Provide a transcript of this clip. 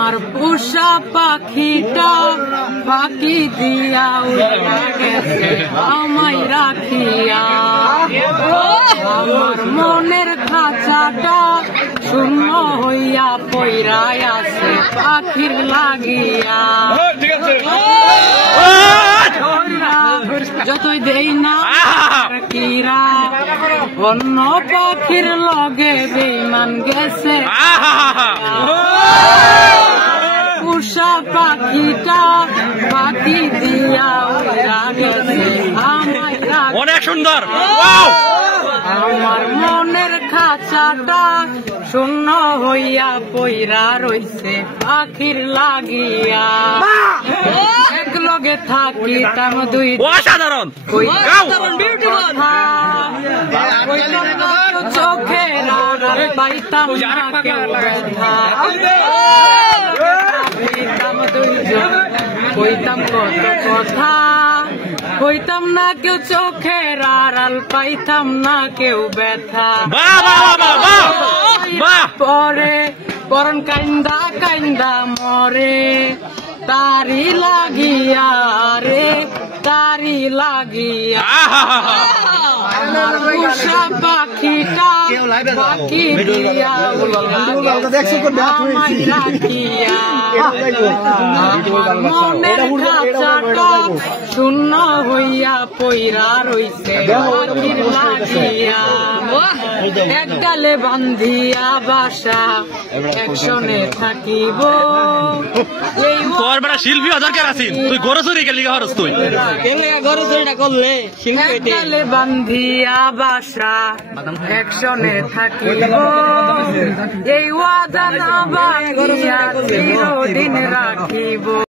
আমার পোষা পাখিটা ফাঁকি দিয়া উড়ে গেছে আমায় রাখিয়া। আমার মনের খাঁচাটা শূন্য হইয়া পইরায় আছে পাখির লাগিয়া। যতই দেই না কিরা অন্য পাখির লগে বেইমান গেছে। পোষা পাখিটা পাখি দিয়া উড়া গেছে আমায় রাখিয়া। অনেক সুন্দর। আমার মনের খাঁচাটা শূন্য হইয়া পইরা রইছে পাখির লাগিয়া। এক লগে থাকিতাম দুই অসাধারণ চোখে পাইতাম না কেউ ব্যথা। কইতাম কত কথা কইতাম না কেউ চোখের আড়াল পাইতাম না কেউ ব্যথা। পরে পরন কান্দা কান্দা মরে তারি লাগিয়া রে তারি লাগিয়া। পোষা পাখিটা পাখি দিয়া আমায় রাখিয়া। মনের খাঁচাটা শূন্য হইয়া পইরা রইছে পাখির লাগিয়া। এক ডালে বান্ধিয়া বাসা একশনে থাকিব। তোর বেটা শিল্পী দরকার আছিস তুই গরু চুরি গেলি হরস তুই গরু চুরিটা করলে এক ডালে বান্ধিয়া বাসা একশনে থাকিব। এই ওয়াদা না ভাঙিয়া চিরদিন রাখিব।